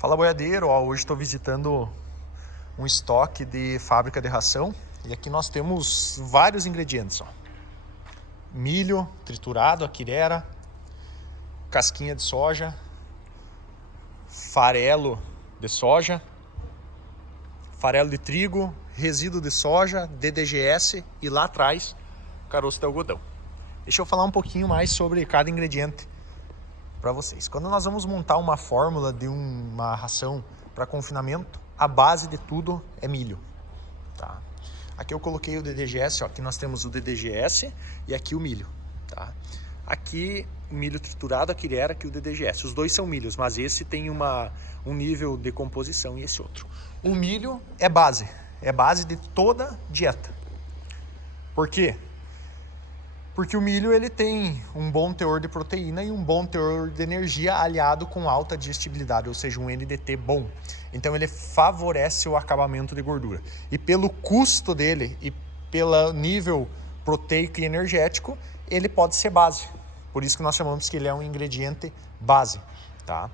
Fala, boiadeiro. Hoje estou visitando um estoque de fábrica de ração e aqui nós temos vários ingredientes. Milho triturado, aquirera, casquinha de soja, farelo de soja, farelo de trigo, resíduo de soja, DDGS e lá atrás caroço de algodão. Deixa eu falar um pouquinho mais sobre cada ingrediente para vocês. Quando nós vamos montar uma fórmula de uma ração para confinamento, a base de tudo é milho, tá? Aqui eu coloquei o DDGS, aqui nós temos o DDGS e aqui o milho, tá? Aqui o milho triturado, aqui era aqui o DDGS. Os dois são milhos, mas esse tem um nível de composição e esse outro. O milho é base de toda dieta. Por quê? Porque o milho ele tem um bom teor de proteína e um bom teor de energia aliado com alta digestibilidade, ou seja, um NDT bom. Então ele favorece o acabamento de gordura. E pelo custo dele e pelo nível proteico e energético, ele pode ser base. Por isso que nós chamamos que ele é um ingrediente base, tá?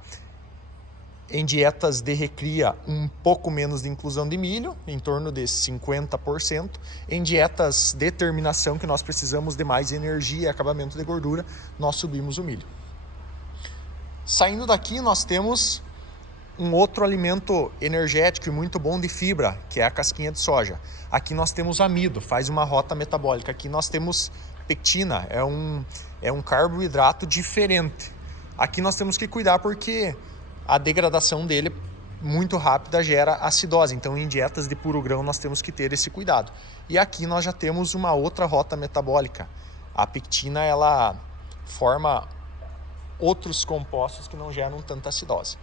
Em dietas de recria, um pouco menos de inclusão de milho, em torno de 50%. Em dietas de terminação, que nós precisamos de mais energia e acabamento de gordura, nós subimos o milho. Saindo daqui, nós temos um outro alimento energético e muito bom de fibra, que é a casquinha de soja. Aqui nós temos amido, faz uma rota metabólica. Aqui nós temos pectina, é um carboidrato diferente. Aqui nós temos que cuidar porque a degradação dele muito rápida gera acidose. Então, em dietas de puro grão, nós temos que ter esse cuidado. E aqui nós já temos uma outra rota metabólica. A pectina, ela forma outros compostos que não geram tanta acidose.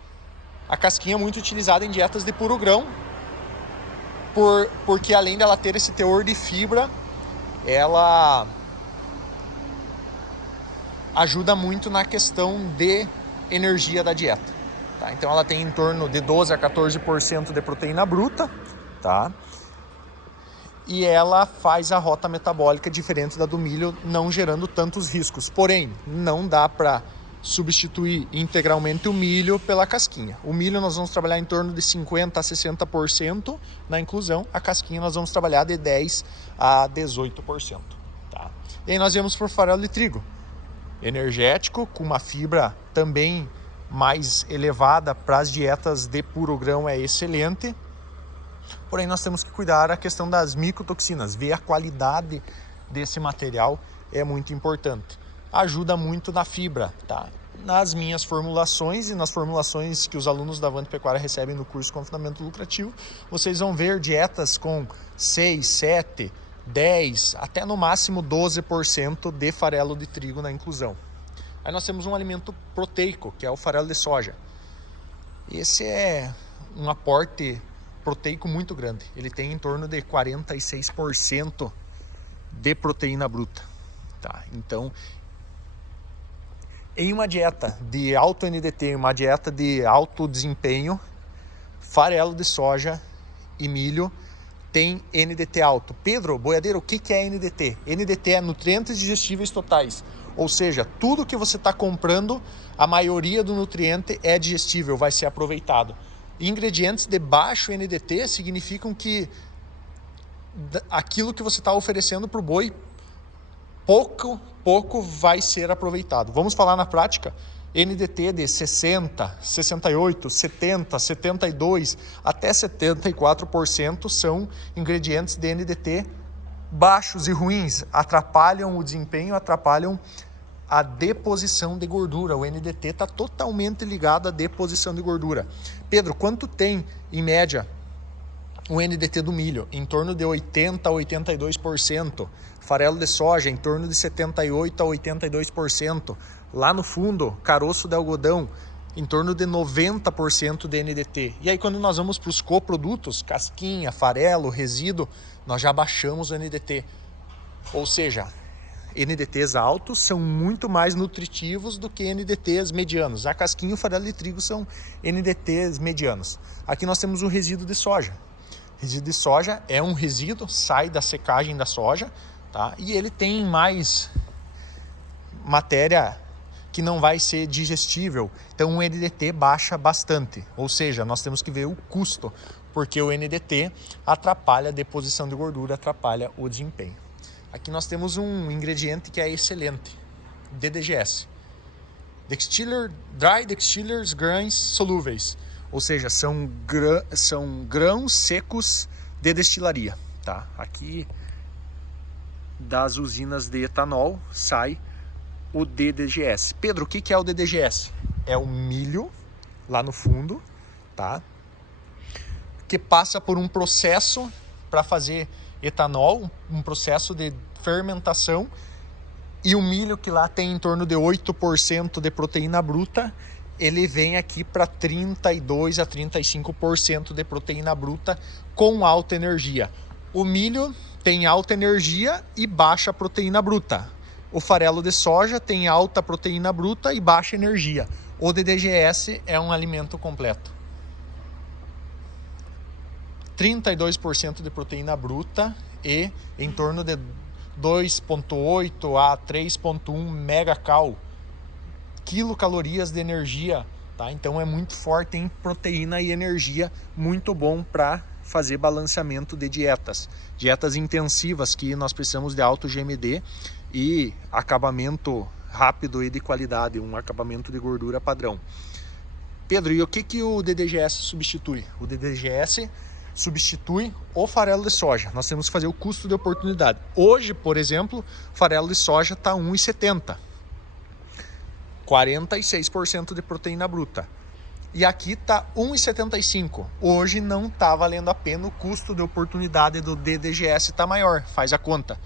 A casquinha é muito utilizada em dietas de puro grão, porque além dela ter esse teor de fibra, ela ajuda muito na questão de energia da dieta. Tá? Então ela tem em torno de 12 a 14% de proteína bruta, tá? E ela faz a rota metabólica diferente da do milho, não gerando tantos riscos. Porém, não dá para substituir integralmente o milho pela casquinha. O milho nós vamos trabalhar em torno de 50 a 60% na inclusão, a casquinha nós vamos trabalhar de 10 a 18%. Tá? E aí nós viemos para o farelo de trigo, energético, com uma fibra também mais elevada para as dietas de puro grão, é excelente. Porém, nós temos que cuidar a questão das micotoxinas, ver a qualidade desse material é muito importante. Ajuda muito na fibra, tá? Nas minhas formulações e nas formulações que os alunos da Avante Pecuária recebem no curso Confinamento Lucrativo, vocês vão ver dietas com 6, 7, 10, até no máximo 12% de farelo de trigo na inclusão. Aí nós temos um alimento proteico, que é o farelo de soja. Esse é um aporte proteico muito grande. Ele tem em torno de 46% de proteína bruta. Tá? Então, em uma dieta de alto NDT, uma dieta de alto desempenho, farelo de soja e milho tem NDT alto. Pedro, boiadeiro, o que é NDT? NDT é nutrientes digestíveis totais. Ou seja, tudo que você está comprando, a maioria do nutriente é digestível, vai ser aproveitado. Ingredientes de baixo NDT significam que aquilo que você está oferecendo para o boi, pouco vai ser aproveitado. Vamos falar na prática? NDT de 60, 68, 70, 72 até 74% são ingredientes de NDT baixos e ruins, atrapalham o desempenho, atrapalham a deposição de gordura. O NDT está totalmente ligado à deposição de gordura. Pedro, quanto tem em média o NDT do milho? Em torno de 80 a 82%. Farelo de soja em torno de 78 a 82%. Lá no fundo, caroço de algodão em torno de 90% de NDT. E aí quando nós vamos para os coprodutos, casquinha, farelo, resíduo, nós já baixamos o NDT. Ou seja, NDTs altos são muito mais nutritivos do que NDTs medianos. A casquinha e o farelo de trigo são NDTs medianos. Aqui nós temos o resíduo de soja. Resíduo de soja é um resíduo, sai da secagem da soja, tá? E ele tem mais matéria que não vai ser digestível. Então o NDT baixa bastante, ou seja, nós temos que ver o custo, porque o NDT atrapalha a deposição de gordura, atrapalha o desempenho. Aqui nós temos um ingrediente que é excelente, DDGS. Dry Distillers Grains Solúveis, ou seja, são grãos secos de destilaria. Tá? Aqui das usinas de etanol sai o DDGS. Pedro, o que é o DDGS? É o milho lá no fundo, tá? Que passa por um processo para fazer etanol, um processo de fermentação, e o milho, que lá tem em torno de 8% de proteína bruta, ele vem aqui para 32 a 35% de proteína bruta com alta energia. O milho tem alta energia e baixa proteína bruta. O farelo de soja tem alta proteína bruta e baixa energia. O DDGS é um alimento completo. 32% de proteína bruta e em torno de 2,8 a 3,1 megacal, quilocalorias de energia, tá? Então é muito forte em proteína e energia, muito bom para fazer balanceamento de dietas intensivas, que nós precisamos de alto GMD e acabamento rápido e de qualidade, um acabamento de gordura padrão. Pedro, e o que o DDGS substitui? O DDGS substitui o farelo de soja. Nós temos que fazer o custo de oportunidade. Hoje, por exemplo, o farelo de soja está 1,70, 46% de proteína bruta. E aqui está 1,75. Hoje não está valendo a pena, o custo de oportunidade do DDGS está maior. Faz a conta.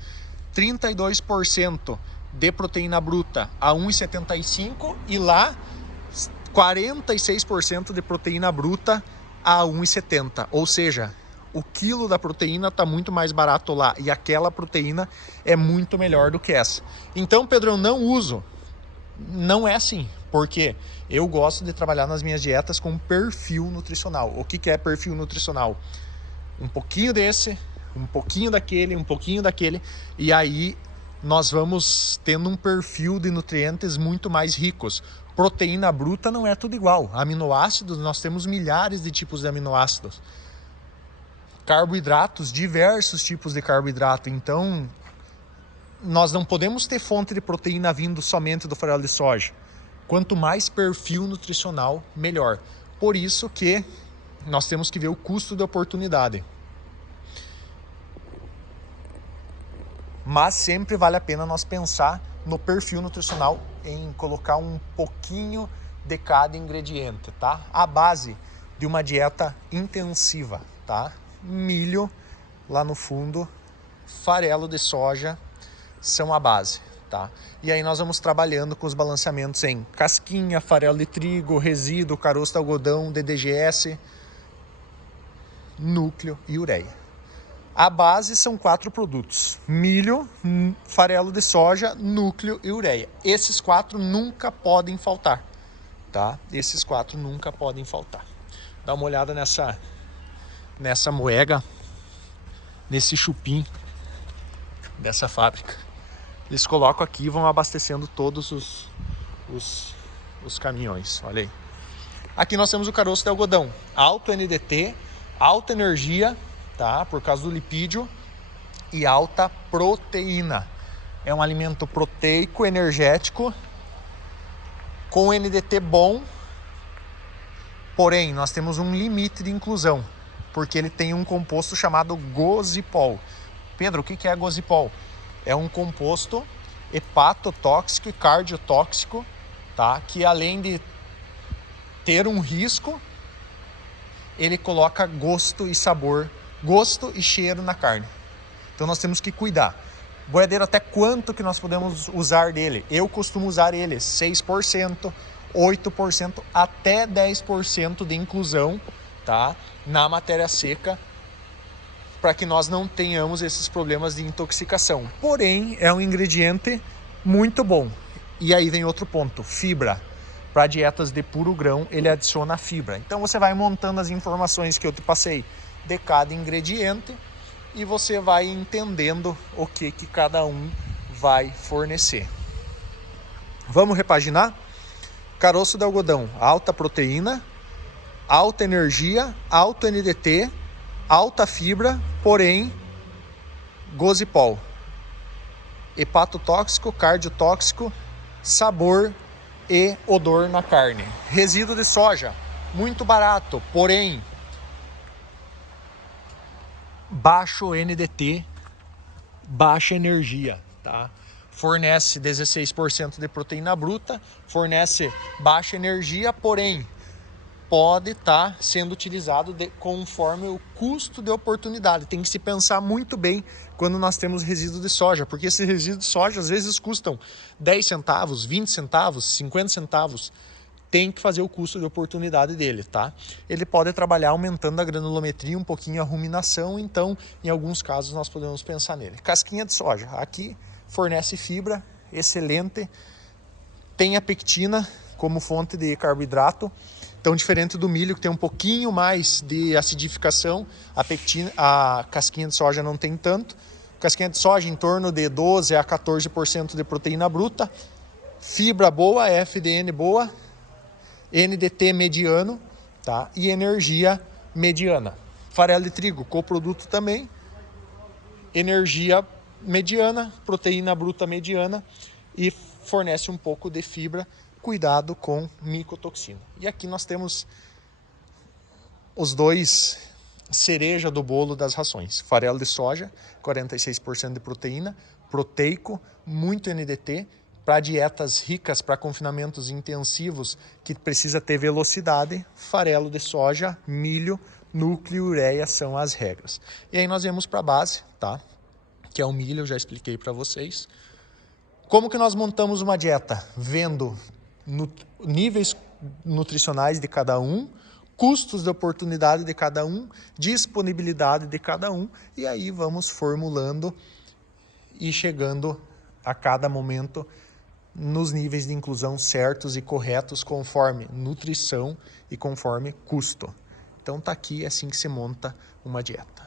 32% de proteína bruta a 1,75 e lá 46% de proteína bruta a 1,70. Ou seja, o quilo da proteína está muito mais barato lá e aquela proteína é muito melhor do que essa. Então, Pedro, eu não uso. Não é assim, porque eu gosto de trabalhar nas minhas dietas com perfil nutricional. O que é perfil nutricional? Um pouquinho desse, um pouquinho daquele, um pouquinho daquele, e aí nós vamos tendo um perfil de nutrientes muito mais ricos. Proteína bruta não é tudo igual. Aminoácidos, nós temos milhares de tipos de aminoácidos. Carboidratos, diversos tipos de carboidrato. Então, nós não podemos ter fonte de proteína vindo somente do farelo de soja. Quanto mais perfil nutricional, melhor. Por isso que nós temos que ver o custo de oportunidade. Mas sempre vale a pena nós pensar no perfil nutricional, em colocar um pouquinho de cada ingrediente, tá? A base de uma dieta intensiva, tá? Milho lá no fundo, farelo de soja são a base, tá? E aí nós vamos trabalhando com os balanceamentos em casquinha, farelo de trigo, resíduo, caroço de algodão, DDGS, núcleo e ureia. A base são 4 produtos: milho, farelo de soja, núcleo e ureia. Esses 4 nunca podem faltar, tá? Esses 4 nunca podem faltar. Dá uma olhada nessa moega, nesse chupim dessa fábrica. Eles colocam aqui e vão abastecendo todos os caminhões, olha aí. Aqui nós temos o caroço de algodão, alto NDT, alta energia, tá? Por causa do lipídio, e alta proteína. É um alimento proteico, energético, com NDT bom, porém nós temos um limite de inclusão, porque ele tem um composto chamado gozipol. Pedro, o que é gozipol? É um composto hepatotóxico e cardiotóxico, tá? Que além de ter um risco, ele coloca gosto e sabor, gosto e cheiro na carne. Então nós temos que cuidar. Boiadeiro, até quanto que nós podemos usar dele? Eu costumo usar ele 6%, 8%, até 10% de inclusão, tá? Na matéria seca, para que nós não tenhamos esses problemas de intoxicação. Porém, é um ingrediente muito bom. E aí vem outro ponto, fibra. Para dietas de puro grão, ele adiciona fibra. Então você vai montando as informações que eu te passei de cada ingrediente e você vai entendendo o que cada um vai fornecer. Vamos repaginar? Caroço de algodão, alta proteína, alta energia, alto NDT, alta fibra, porém gozipol. Hepatotóxico, cardiotóxico, sabor e odor na carne. Resíduo de soja, muito barato, porém baixo NDT, baixa energia, tá? Fornece 16% de proteína bruta, fornece baixa energia, porém pode estar sendo utilizado conforme o custo de oportunidade. Tem que se pensar muito bem quando nós temos resíduo de soja, porque esses resíduos de soja às vezes custam 10 centavos, 20 centavos, 50 centavos. Tem que fazer o custo de oportunidade dele, tá? Ele pode trabalhar aumentando a granulometria, um pouquinho a ruminação, então em alguns casos nós podemos pensar nele. Casquinha de soja, aqui fornece fibra, excelente, tem a pectina como fonte de carboidrato. Então, diferente do milho, que tem um pouquinho mais de acidificação, a casquinha de soja não tem tanto. Casquinha de soja em torno de 12 a 14% de proteína bruta, fibra boa, FDN boa, NDT mediano, tá? E energia mediana. Farelo de trigo, coproduto também, energia mediana, proteína bruta mediana e fornece um pouco de fibra. Cuidado com micotoxina. E aqui nós temos os dois cereja do bolo das rações. Farelo de soja, 46% de proteína, proteico, muito NDT, para dietas ricas, para confinamentos intensivos, que precisa ter velocidade, farelo de soja, milho, núcleo, ureia são as regras. E aí nós vamos para a base, tá? Que é o milho, eu já expliquei para vocês. Como que nós montamos uma dieta? Vendo níveis nutricionais de cada um, custos de oportunidade de cada um, disponibilidade de cada um, e aí vamos formulando e chegando a cada momento nos níveis de inclusão certos e corretos conforme nutrição e conforme custo. Então tá aqui, é assim que se monta uma dieta.